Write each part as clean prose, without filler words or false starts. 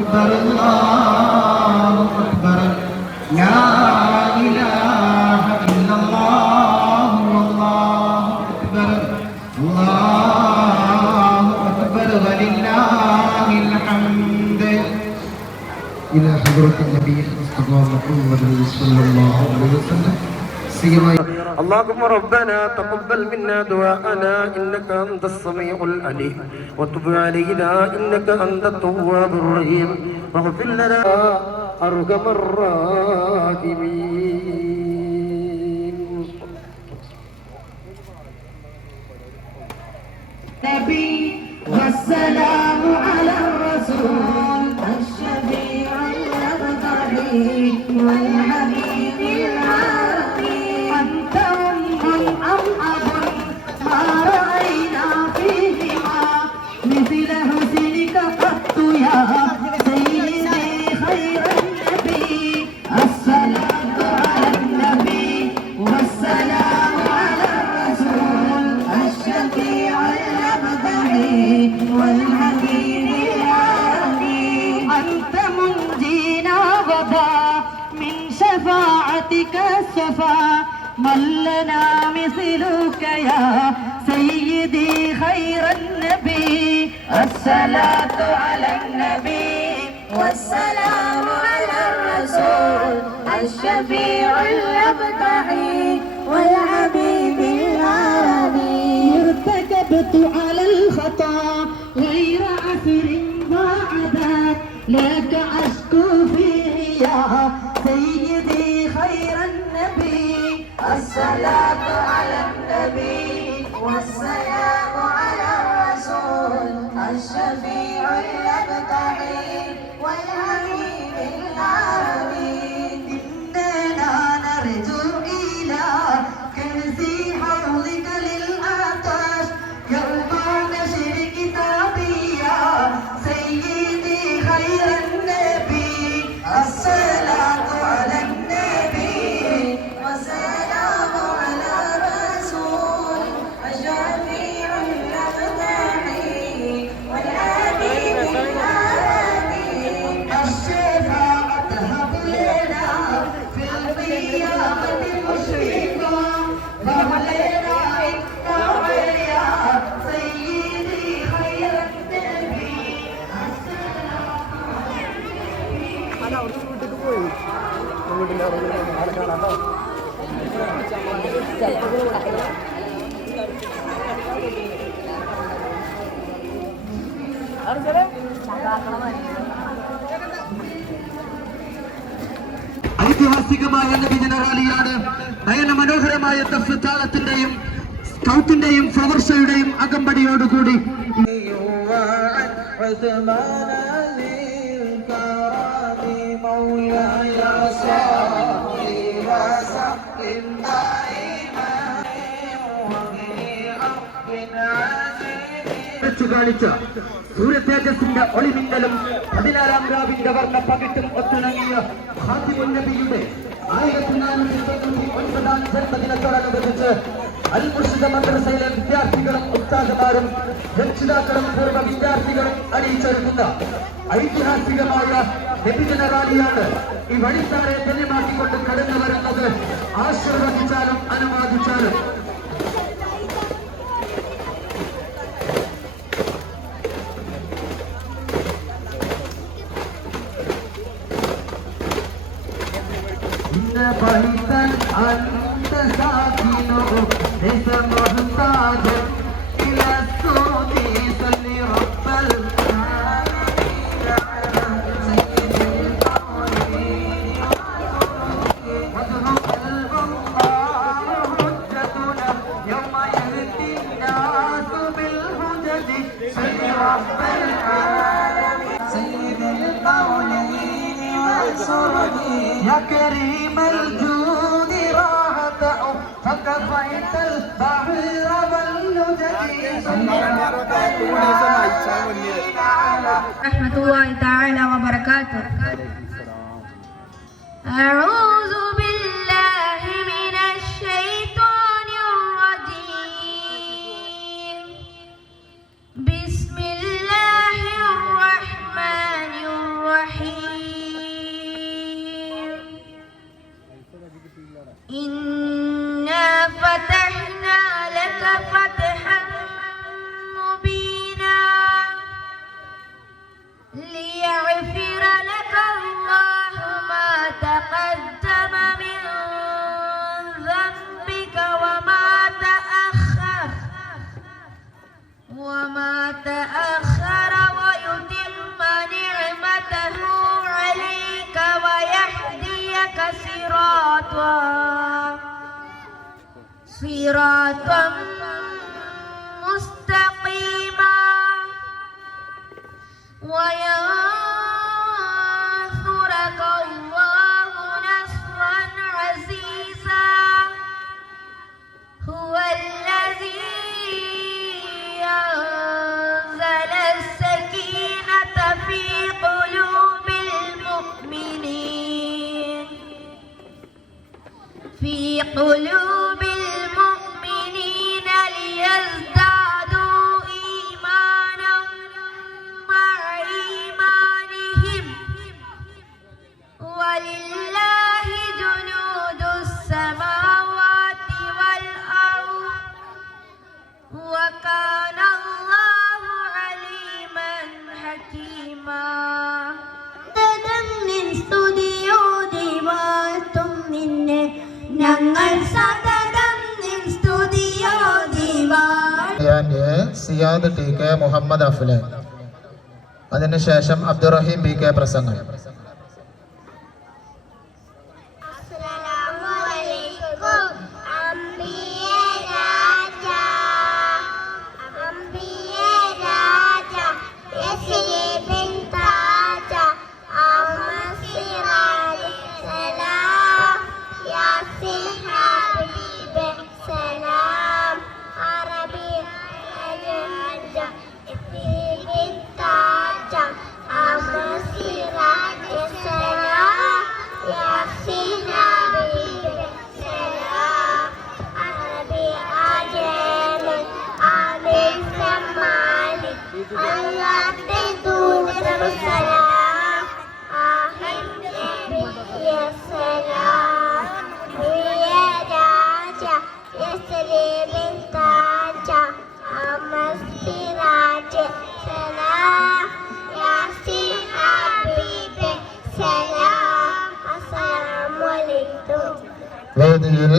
أكبر الله أكبر لا إله إلا الله والله أكبر الله أكبر ولله الحمد إلى حضرة النبي المصطفى محمد صلى الله عليه وسلم. اللهم ربنا تقبل منا دعاءنا إنك أنت السميع العليم وتب علينا إنك أنت التواب الرحيم واغفر لنا أرحم الراحمين. نبي والسلام على الرسول الشفيع المرتضي والحبيب العظيم. أنت أم أب ما رأينا فيهما مثل حسنك قط يا سيدي خير النبي. الصلاة على النبي والسلام على الرسول الشفيع المرتضي والحبيب العظيم. أنت منجينا وضع من شفاعتك الشفا من لنا مثلك يا سيدي خير النبي. الصلاة على النبي والسلام على الرسول الشفيع المبتغي والحبيب العظيم. ارتكبت على الخطا غير عسر وعداد لك أشكو فيه يا سيدي خير النبي. الصلاة على النبي والسلام على الرسول الشفيع المبتغي والحبيب العظيم. إننا نرجو إلى كنز حوضك للعطش يوم نشر كتابي يا سيدي خير النبي. الصلاة على النبي والسلام على الرسول الشفيع المبتغي والحبيب العظيم. الشفاعة هب لنا في القيامة مشرقا فهلنا إنه يا سيدي خير النبي. ഐതിഹാസികമായ നബിദിന റാലിയാണ്. നയന മനോഹരമായ ദഫ്താളത്തിന്റെയും സ്കൗട്ടിന്റെയും ഫ്ലവർ ഷോയുടെയും അകമ്പടിയോടുകൂടി കാണിച്ച സൂര്യതേജസ്സിന്റെ ഒളിമിന്നലും 16-ാം രാവിന്റെ വർണ്ണ പകിട്ടും ഒത്തിണങ്ങിയ ഖാതിമുൻ നബിയുടെ 1499-ാം ജന്മദിനത്തോടനുബന്ധിച്ച് അൽ മുർഷിദ മദ്രസയിലെ വിദ്യാർത്ഥികളും ഉസ്താദുമാരും രക്ഷിതാക്കളും പൂർവ്വ വിദ്യാർത്ഥികളും അണിയിച്ചൊരുക്കുന്ന ഐതിഹാസികമായ നബിദിന റാലിയാണ്. ഈ വഴിത്താരെ ധന്യമാക്കിക്കൊണ്ട് കടന്നു വരുന്നത് ആശീർവദിച്ചാലും അനുവാദിച്ചാലും. بيتا أنت ساكنه ليس محتاجا إلى السود صل رب العالمين على سيد الأولين وجه قلب الله حجتنا يوم يهدي الناس بالهجج صل رب العالمين سيد الأولين والسرد يا كريم الجود راحة فكفيت البحر واللجج رحمة الله تعالى وبركاته. أعوذ بالله من الشيطان الرجيم. بسم الله الرحمن الرحيم. ليغفر لك الله ما تقدم من ذنبك وما تأخر ويتم نعمته عليك ويهديك صراطا مستقيما وينصرك الله نصرا عزيزا هو الذي أنزل السكينة في قلوب المؤمنين ليزدادوا إيمانا مع إيمانهم ولله جنود السماوات والأرض وكان الله عليما حكيما. സിയാദ് ടി കെ മുഹമ്മദ് അഫ്ലെ, അതിനുശേഷം അബ്ദുറഹീം ബി കെ പ്രസംഗം. വേദിയിൽ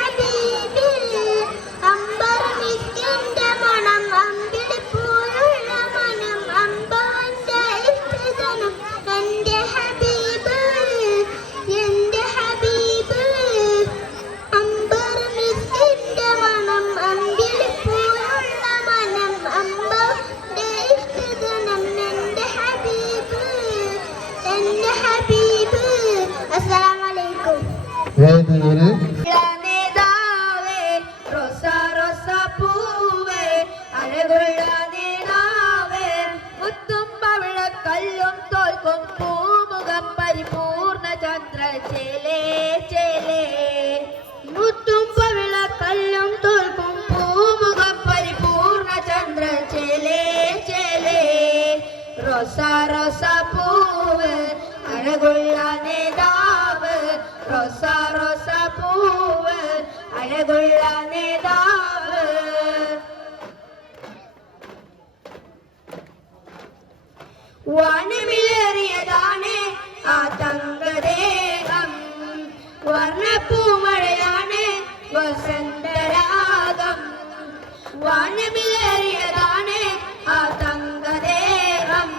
Happy അഴകുള്ള നേതാവ്. വാനമിലേറിയതാണ് ആ തങ്കദേഹം, വർണ്ണപ്പൂമഴയാണ് വസന്തരാഗം. വാനമിലേറിയതാണ് ആ തങ്കദേഹം,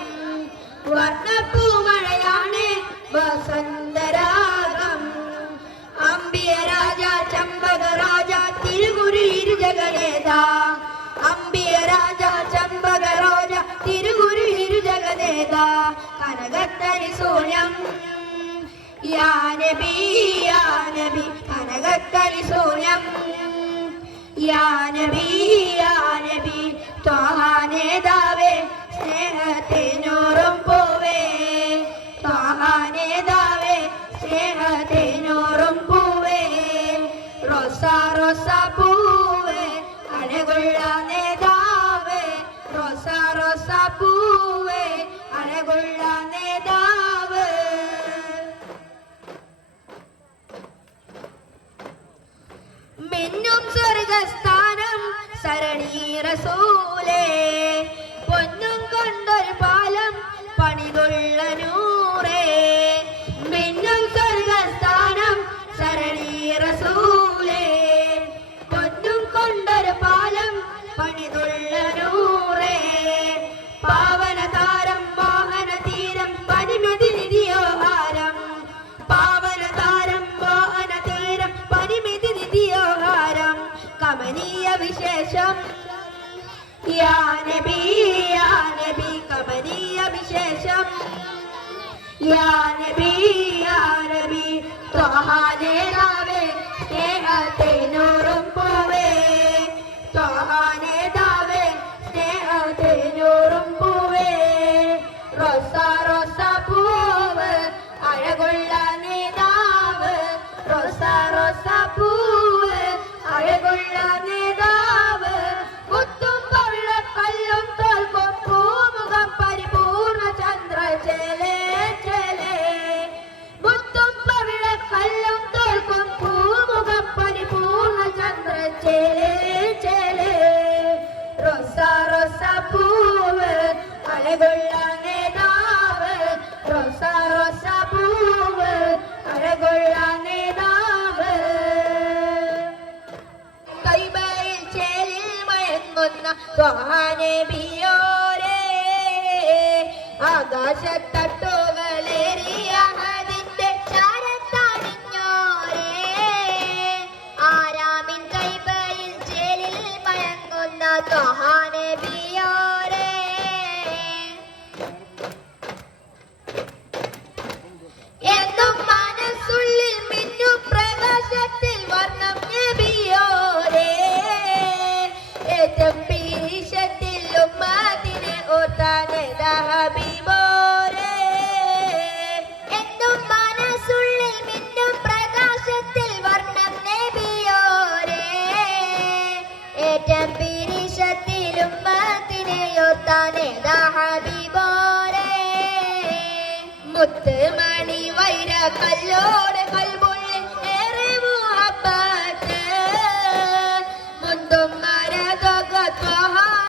വർണ്ണപ്പൂമഴയാണ് വസന്തരാഗം. അംബിയ രാജ ചമ്പക രാജ തിരുഗുരു ഇരുജഗനേതാ, അംബിയ രാജ ചമ്പക രാജ തിരുഗുരു ഇരുജഗനേതാ. കനകത്തരി സൂര്യം യാ നബി യാ നബി, കനകത്തരി സൂര്യം യാ നബി യാ നബി. ത്വാഹ നേതാവേ സ്നേഹത്തിനൂറും പൂവേ, ത്വാഹ നേതാവേ സ്നേഹത്തിനൂറും പൂവേ. റോസ റോസ പൂവേ അഴകുള്ള നേതാവേ, റോസ റോസ പൂവേ അഴകുള്ള നേതാവ്. മിന്നും സ്വർഗസ്ഥാനം സരണീ റസൂലേ, പൊന്നും കൊണ്ടൊരു പാലം പണിതുള്ള നൂറേ. മിന്നും സ്വർഗസ്ഥാനം സരണീ റസൂലേ, പൊന്നും കൊണ്ടൊരു പാലം പണിതുള്ള നൂറേ. പാവന താരം മോഹന തീരം പരിമിതി നിധിയോഹാരം, പാവന താരം മോഹന തീരം പരിമിതി നിധിയോഹാരം. കമനീയ വിശേഷം യാ നബി യാ നബി, കമനീയ വിശേഷം യാ നബി യാ നബി. ത്വാഹ നേതാവേ സ്നേഹത്തിനൂറും പൂവേ, ത്വാഹ നേതാവേ സ്നേഹത്തിനൂറും പൂവേ. റോസ റോസ പൂവ് അഴകുള്ള നേതാവ്, റോസ റോസ പൂവ് അഴകുള്ള നേതാവ്. മുത്തും പവിഴക്കല്ലും തോൽക്കും പൂമുഖം പരിപൂർണ ചന്ദ്രചേലേ ചേലേ, മുത്തും പവിഴക്കല്ലും തോൽക്കും പൂമുഖം പരിപൂർണ ചന്ദ്രചേലേ ചേലേ. റോസ റോസ പൂവ് അഴകുള്ള നേതാവ്, റോസ റോസ പൂവ് അഴകുള്ള നേതാവ്. കൈബയിൽ ചേലിൽ മയങ്ങുന്ന ത്വാഹ നബിയോരേ, ആകാശത്തട്ടുകളേറിയ അതിന്റെ ചാരത്തണിഞ്ഞോരേ. ആരാമിൻ കൈബയിൽ ചേലിൽ മയങ്ങുന്ന ത്വാഹ നബിയോരേ. എന്നും മനസ്സുള്ളിൽ മിന്നും പ്രകാശത്തിൽ വർണ്ണം നബിയോരേ. ഏറ്റവും പീശത്തിൽ ഉമ്മത്തിനെ ഓർത്താനെ ഹബീബോരേ. എന്നും മനസ്സുള്ളിൽ മിന്നും പ്രകാശത്തിൽ വർണ്ണം നബിയോരേ. ഏറ്റവും പീശത്തിൽ ഉമ്മത്തിനെ ഓർത്താനെ ഹബീബോരേ. മുത്ത് മണി വൈര കല്ലോട് കൽബുള്ള